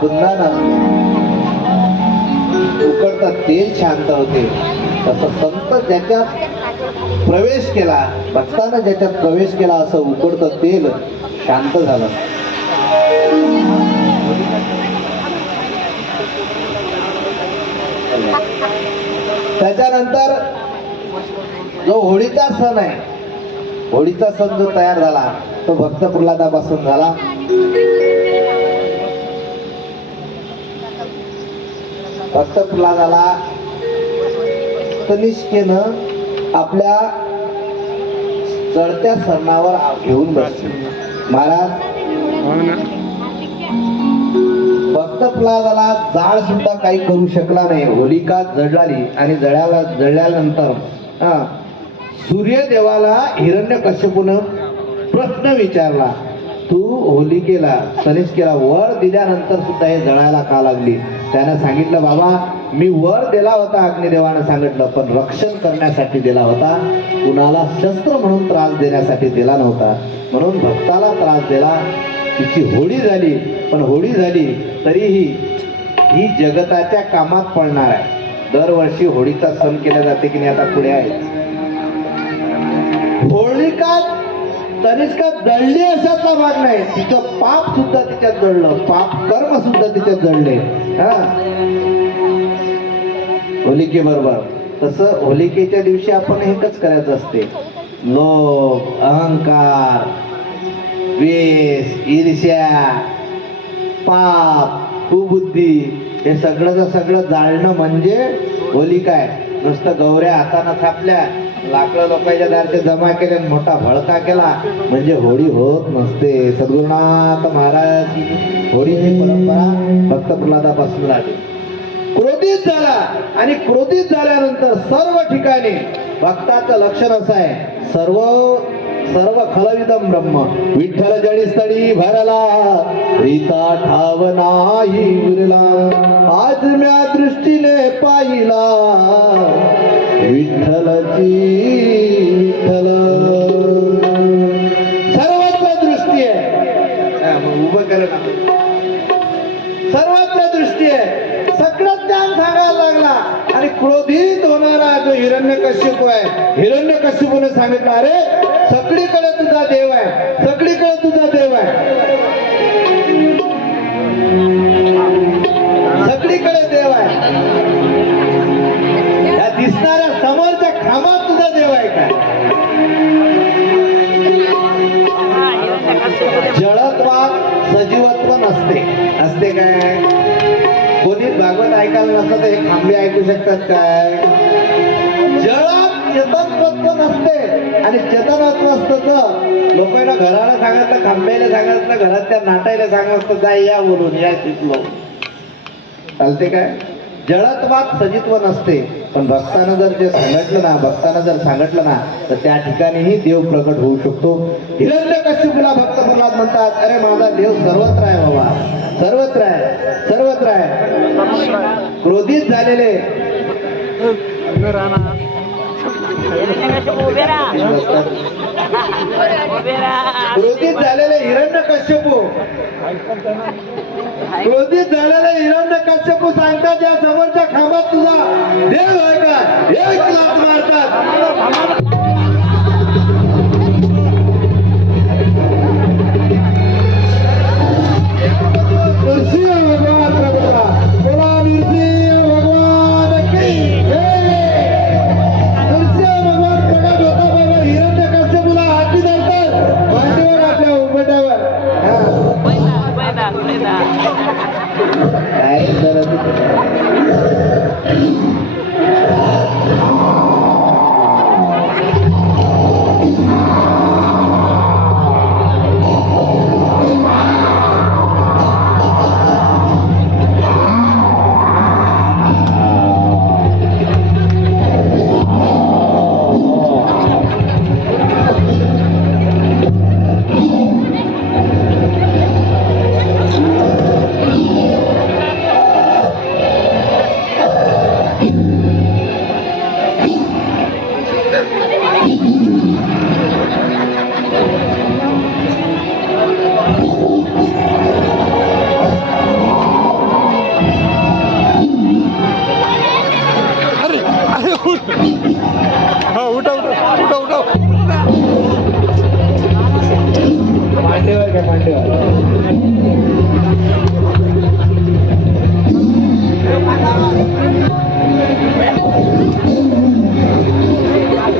बुंदानं उकडतं तेल शांत होते. तसं संत ज्याच्यात प्रवेश केला भक्तानं ज्याच्यात प्रवेश केला असं उकडतं तेल शांत झालं. त्याच्यानंतर जो होळीचा सण आहे होळीचा सण जो तयार झाला तो भक्त प्रल्हादापासून झाला. भक्त प्रल्हादाला तनिष्केनं आपल्या चढत्या सणावर घेऊन बसले. महाराज भक्त प्रल्हादाला जाळ सुद्धा काही करू शकला नाही. होलिका जळाली आणि जळाला जळल्यानंतर हा सूर्यदेवाला हिरण्य कश्यपून प्रश्न विचारला तू होलिकेला सनिष्केला वर दिल्यानंतर सुद्धा हे जळायला का लागली? त्यानं सांगितलं बाबा मी वर दिला होता अग्निदेवानं सांगितलं पण रक्षण करण्यासाठी दिला होता. कुणाला शस्त्र म्हणून त्रास देण्यासाठी दिला नव्हता. म्हणून भक्ताला त्रास दिला. तिची होळी झाली पण होळी झाली तरीही ही जगताच्या कामात पडणार आहे. दरवर्षी होळीचा सण केला जाते की नाही आता पुढे आहे. होळी का होळिका का जळली अशाचा भाग नाही. तिचं पाप सुद्धा तिच्यात जळलं. पाप कर्म सुद्धा तिच्यात जळले. हा. होलिके बरोबर. तसं होलिकेच्या दिवशी आपण एकच करायचं असते. लोभ अहंकार द्वेष ईर्ष्या पाप कुबुद्धी हे सगळं सगळं जाळणं म्हणजे होलिका आहे. नुसतं गौऱ्या हातानं थापल्या लाकडं लोकांच्या दारचे जमा केले मोठा भडका केला. म्हणजे होळी होत नसते. सद्गुरुनाथ महाराज होळीची परंपरा भक्त प्रल्हादापासून लागली क्रोधित झाला आणि क्रोधित झाल्यानंतर सर्व ठिकाणी भक्ताचं लक्षण असं आहे. सर्व सर्व खलविदम ब्रह्म. विठ्ठल जळीस्थळी भरला. रीता ठाव नाही उरला. आज म्या दृष्टीने पाहिला. विठ्ठलची ऐकायला नसतं तर हे खांबे ऐकू शकतात काय? जळात चेतनत्व नसते. आणि चेतनत्व असतं तर लोकांना घराला सांगितलं खांब्याला सांगितलं घरात त्या नाटायला सांगितलं जाय या बोलून या शिकलो चालते काय? जळत्वात सजित्व नसते. पण भक्तानं जर ते सांगितलं ना भक्तानं जर सांगितलं ना तर त्या ठिकाणीही देव प्रकट होऊ शकतो. हिरण्य कश्यपूला भक्त प्रल्हाद म्हणतात अरे माझा देव सर्वत्र आहे बाबा. सर्वत्र आहे. सर्वत्र आहे. क्रोधित झालेले. क्रोधित झालेले हिरण्य कश्यपू. क्रोधित झालेले हिरण्य कश्यपू सांगतात या समोरच्या खांबात तुझा देव मांडीवर काय मांडीवर नृसिंह भगवान की जय.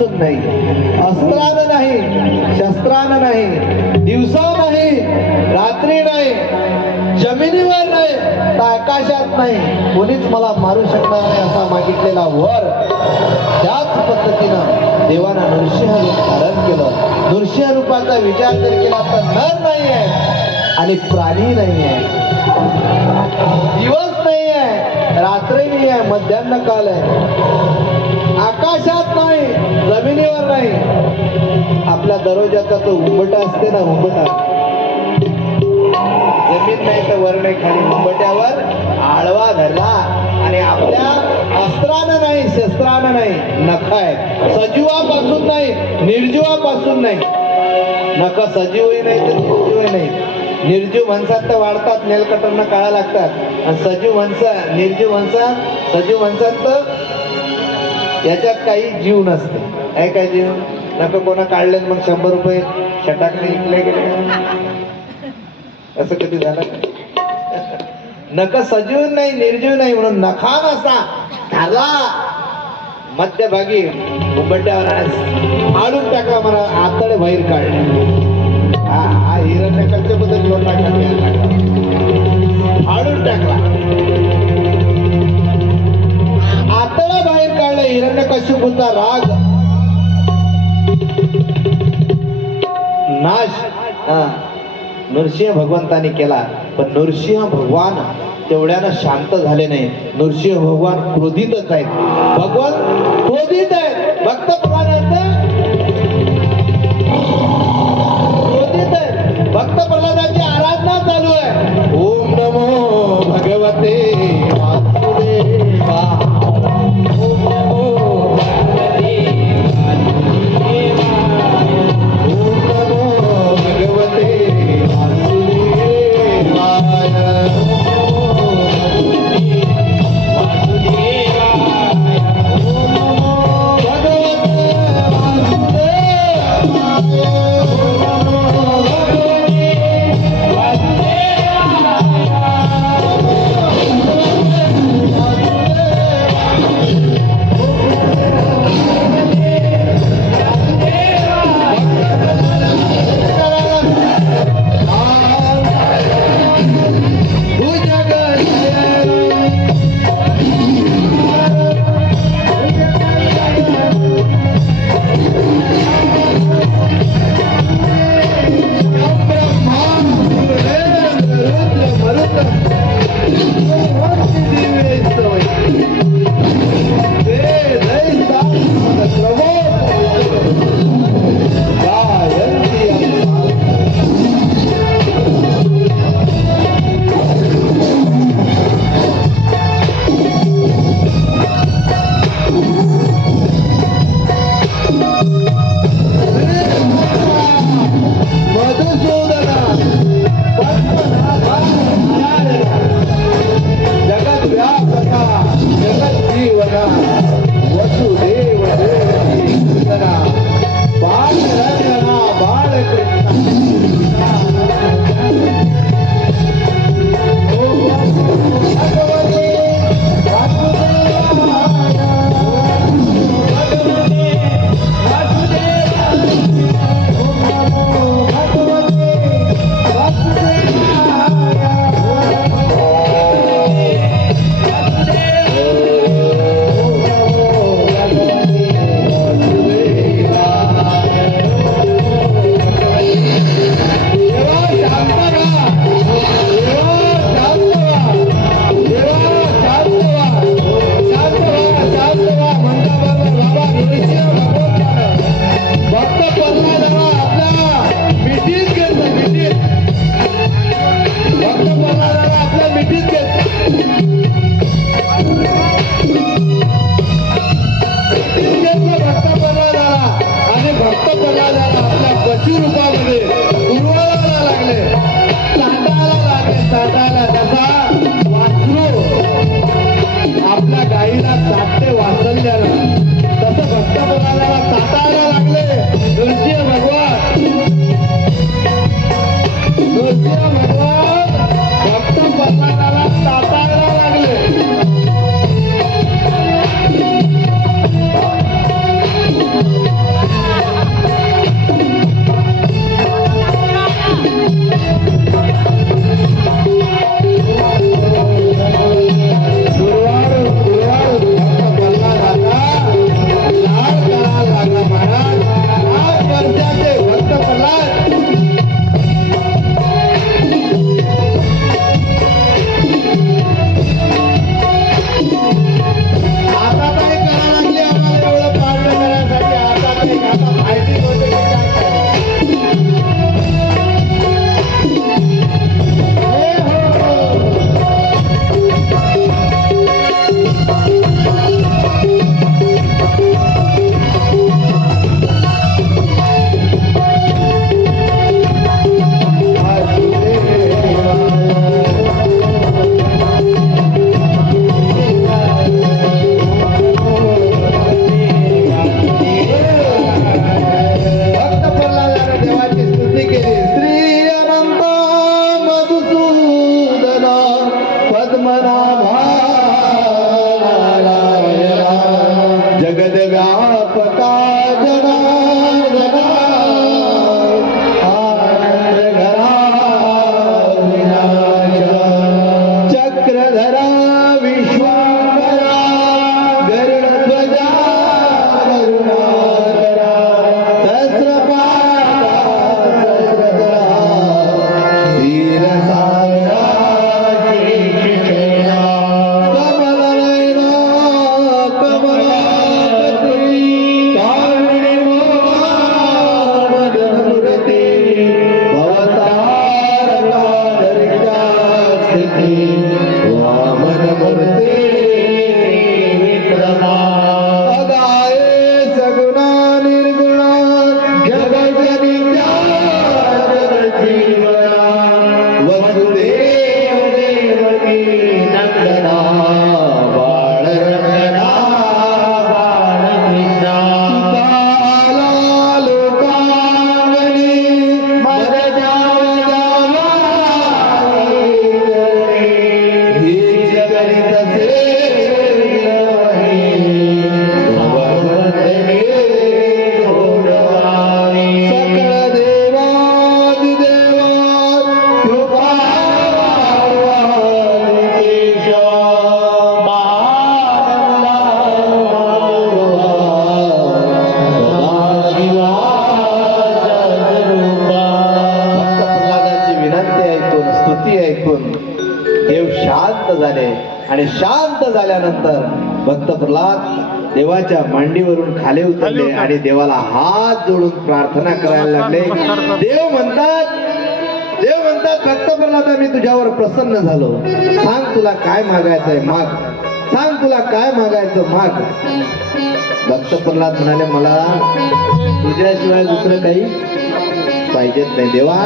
पशुपासून नाही. अस्त्रानं नाही शस्त्रानं नाही दिवसा नाही रात्री नाही जमिनीवर नाही तर आकाशात नाही. कोणीच मला मारू शकणार नाही असा मागितलेला वर त्याच पद्धतीनं देवानं नृसिंह रूप धारण केलं. नृसिंह रूपाचा विचार जर केला तर नर नाही आहे आणि प्राणी नाही आहे दिवस नाही आहे रात्री नाही आहे मध्यान्ह काल आहे. आकाशात नाही जमिनीवर नाही. आपल्या दरवाजाचा तो उंबटा असते ना उंबटा. जमीन नाही तर वर नाही खाली उंबट्यावर आळवा धरला. आणि आपल्या अस्त्रानं नाही शस्त्रानं नाही नखा आहे. सजीवापासून नाही निर्जीवापासून नाही. नख सजीवही नाही तर निर्जीवही नाही निर्जीव माणसात तर वाढतात नेलकटरनं काळा लागतात. आणि सजीव माणसं निर्जीव माणसात सजीव माणसात तर याच्यात काही जीव नसते. आहे काय जीव? नका कोणा काढले मग शंभर रुपये छटाकने इकले गेले असं कधी झालं का? सजीव नाही निर्जीव नाही म्हणून नखा नसा झाला मध्यभागी उंबट्यावर आडून टाकला मला आतडे बाहेर काढले. हा हा हिरण्यबद्दल लोट टाकला द्यायला आडून टाकला काढलं राग नाश. नृसिंह भगवंताने केला पण नृसिंह भगवान तेवढ्यानं शांत झाले नाही. नृसिंह भगवान क्रोधितच आहेत. भगवान क्रोधित आहेत. भक्त प्रल्हादांत क्रोधित आहेत. भक्त प्रल्हादांची आराधना चालू आहे. ओम नमो भगवते. भक्ते वाचल्यानं तसं भक्त कोणाला सातायला लागले. नृत्य भगवान. नृत्य भगवान. झाल्यानंतर भक्त प्रल्हाद देवाच्या मांडीवरून खाली उतरले आणि देवाला हात जोडून प्रार्थना करायला लागले. देव म्हणतात देव म्हणतात भक्त प्रल्हाद मी तुझ्यावर प्रसन्न झालो. सांग तुला काय मागायचंय माग. सांग तुला काय मागायचं माग. भक्त प्रल्हाद म्हणाले मला तुझ्याशिवाय दुसरं काही पाहिजेच नाही देवा.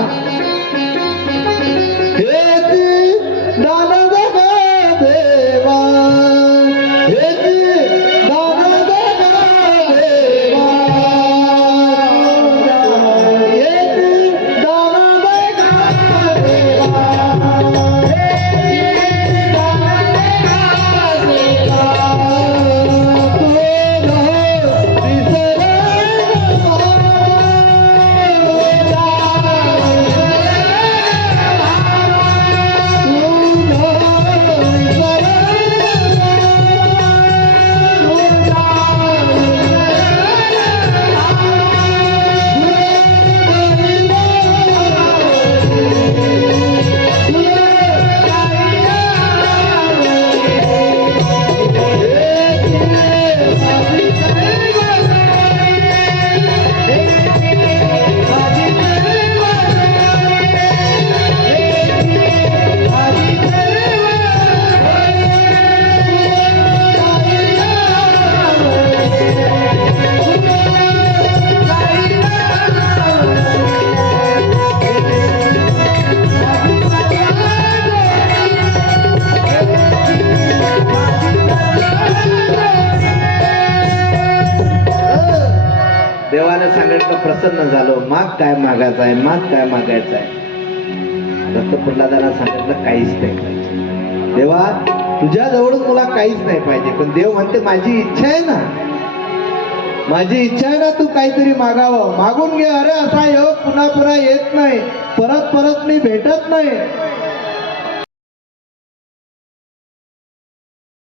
माग काय मागायचं आहे माग काय मागायचं आहे दत्त प्रल्हादाला सांगितलं काहीच नाही. पाहिजे देवा तुझ्या जवळून मला काहीच नाही पाहिजे पण देव म्हणते माझी इच्छा आहे ना. माझी इच्छा आहे ना तू काहीतरी मागावं. मागून घे अरे असा योग पुन्हा पुन्हा येत नाही. परत परत मी भेटत नाही.